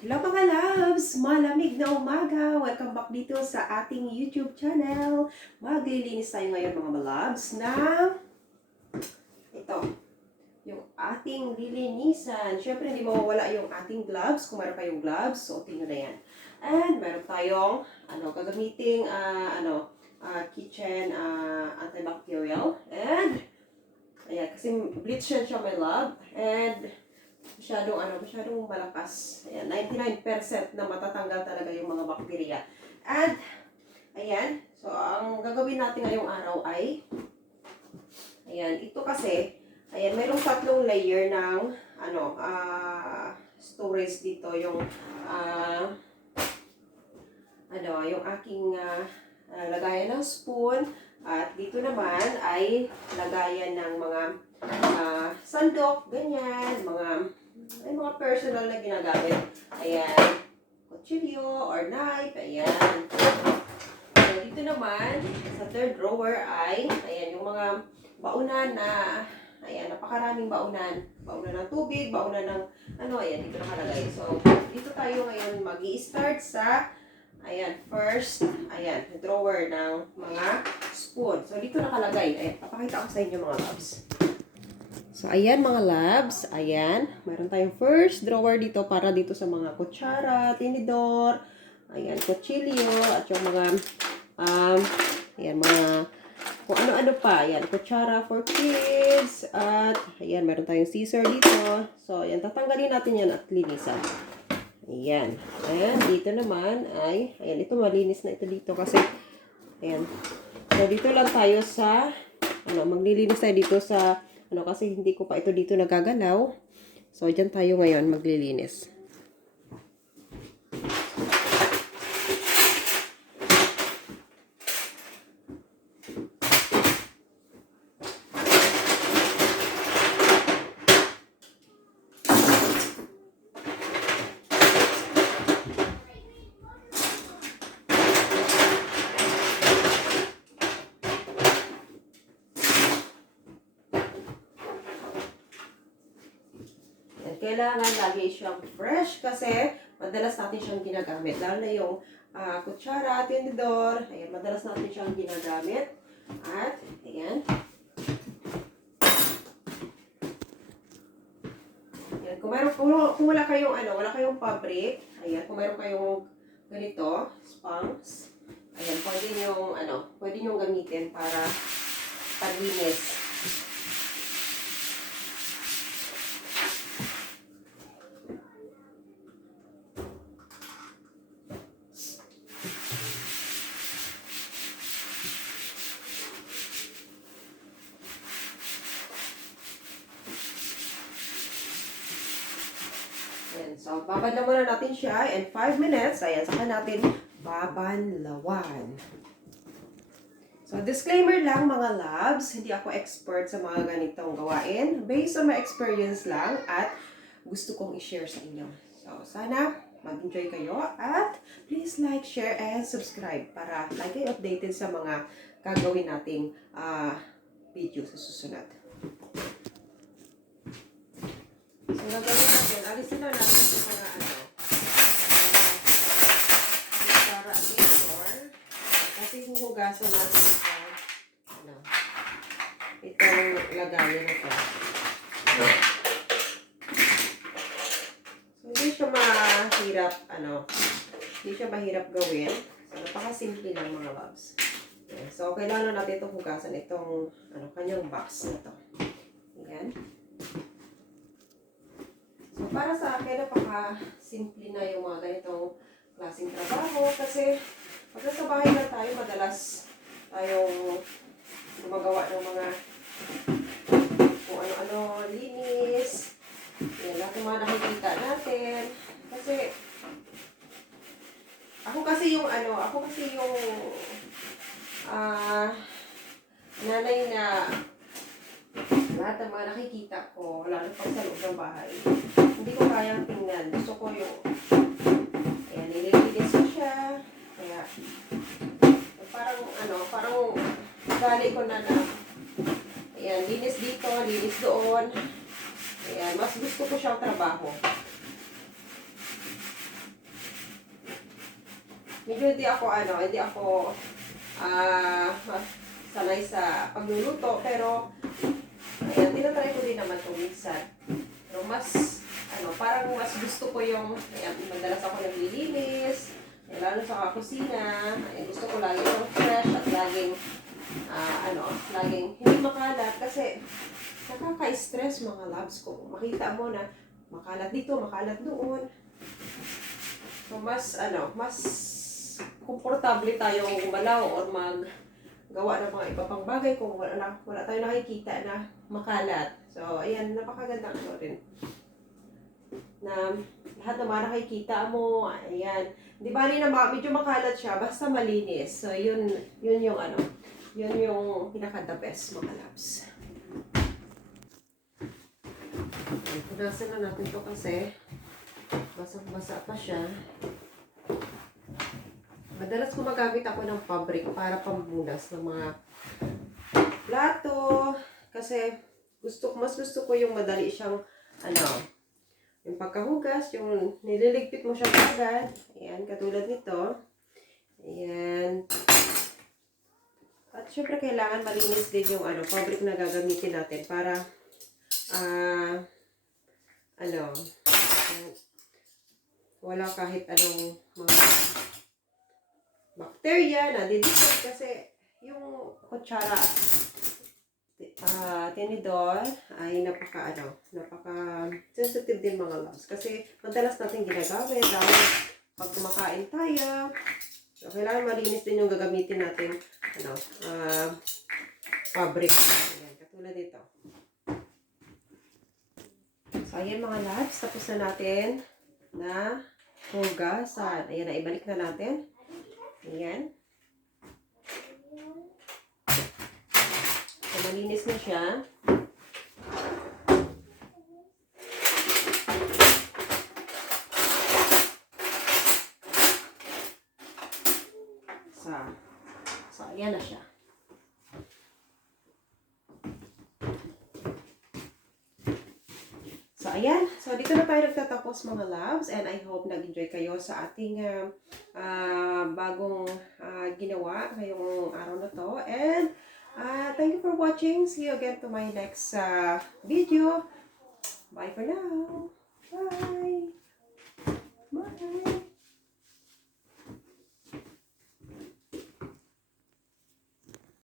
Hello mga loves! Malamig na umaga! Welcome back dito sa ating YouTube channel. Maglilinis tayo ngayon mga loves na ito, yung ating lilinisan. Siyempre hindi mawawala yung ating gloves. Kung meron kayong gloves, suotin nyo na yan. And meron tayong gagamiting kitchen antibacterial. And ayan, kasi bleach yan siya my love. And masyadong malakas. Ayan, 99% na matatanggal talaga yung mga bakterya. And, ayan, so ang gagawin natin ngayong araw ay, ayan, ito kasi, ayan, mayroong 3 layer ng, storage dito, yung, yung aking lagayan ng spoon, at dito naman ay lagayan ng mga sandok, ganyan, mga personal na ginagamit. Ayan, kutsilyo or knife, ayan. So, dito naman, sa third drawer ay, ayan, yung mga baunan na, ayan, napakaraming baunan. Baunan ng tubig, baunan ng, ayan, dito nakalagay. So, dito tayo ngayon mag-i-start sa, ayan, first, ayan, drawer ng mga spoon. So, dito nakalagay. Ayan, papakita ko sa inyo mga loves. So, ayan mga labs, ayan, meron tayong first drawer dito para dito sa mga kutsara, tinidor, ayan, kutsilyo, at yung mga, ayan, mga, kung ano-ano pa, ayan, kutsara for kids, at, ayan, meron tayong scissor dito. So, ayan, tatanggalin natin yan at linisan. Ayan, and dito naman ay, ayan, ito malinis na ito dito kasi, ayan, so, dito lang tayo sa, maglilinis tayo dito sa, kasi hindi ko pa ito dito nagagalaw. So, dyan tayo ngayon maglilinis. Kailangan lagi siyang fresh kasi madalas natin siyang ginagamit. Lalo na yung kutsara, tinidor, ayan, madalas natin siyang ginagamit. At, ayan. Ayan, kung wala kayong, wala kayong fabric, ayan, kung meron kayong ganito, sponge, ayan, pwede nyo gamitin para paglinis. So, babad muna natin siya and 5 minutes. Ayan, saka natin babanlawan. So, disclaimer lang mga loves, hindi ako expert sa mga ganitong gawain. Based on my experience lang at gusto kong i-share sa inyo. So, sana mag-enjoy kayo at please like, share, and subscribe para lagi updated sa mga gagawin nating video sa susunod. So, gagawin natin, alisin na natin yung mga para dito, kasi huhugasan natin itong lagayan na ito. So, hindi siya mahirap gawin. So, napakasimple lang mga loves. Okay. So, kailangan natin itong hugasan itong, kanyang box na ito. Ayan. So, para sa akin, napaka-simple na yung mga ganitong klaseng trabaho kasi pag nasa bahay lang tayo, madalas tayong gumagawa ng mga kung ano-ano, linis, yan, lahat ng mga nakikita natin. Kasi, ako kasi yung nanay na lahat ng mga nakikita ko, lalo pag sa loob ng bahay, hindi ko kayang tingnan. Gusto ko yung, ayan, nililinis ko siya. Kaya, parang gali ko na, ayan, linis dito, linis doon. Ayan, mas gusto ko siyang trabaho. Medyo hindi ako ah sanay sa pagluluto, pero ayan, tinatry ko din naman kung minsan. Pero parang mas gusto ko yung, ayan, madalas ako naglilinis, lalo sa kusina. Ayan, gusto ko lagi yung fresh at laging hindi makalat kasi nakaka-stress mga loves ko. Makita mo na makalat dito, makalat doon. So, mas komportable tayong gumalaw or gawa ng mga iba pang bagay kung wala tayong nakikita na makalat. So, ayan, napakaganda rin. Na lahat ng mga nakikita mo, ayan. Di ba na medyo makalat siya, basta malinis. So, yun yung pinaka-the best mga labs. Punasan na natin to kasi basang-basa pa siya. Madalas gumagamit ako ng fabric para pambunas ng mga plato. Kasi mas gusto ko yung madali siyang, yung pagkahugas, yung nililigpit mo siya agad. Ayan, katulad nito. Ayan. At syempre kailangan malinis din yung fabric na gagamitin natin para, wala kahit anong mga bacteria na dito kasi yung kutsara tinidor ay napaka sensitive din mga loves kasi madalas natin ginagamit lalo pag kumakain tayo. So, kailangan malinis din yung gagamitin natin fabric. Ayan, katulad dito. So, ayan mga loves, tapos na natin na hugasan. Ayan, ibalik na natin. Ayan. So, malinis na siya. So ayan na siya. So, ayan. So, dito na tayo nagtatapos mga loves. And I hope nag-enjoy kayo sa ating bagong ginawa ngayong araw na to. And thank you for watching. See you again to my next video. Bye for now. Bye. Bye.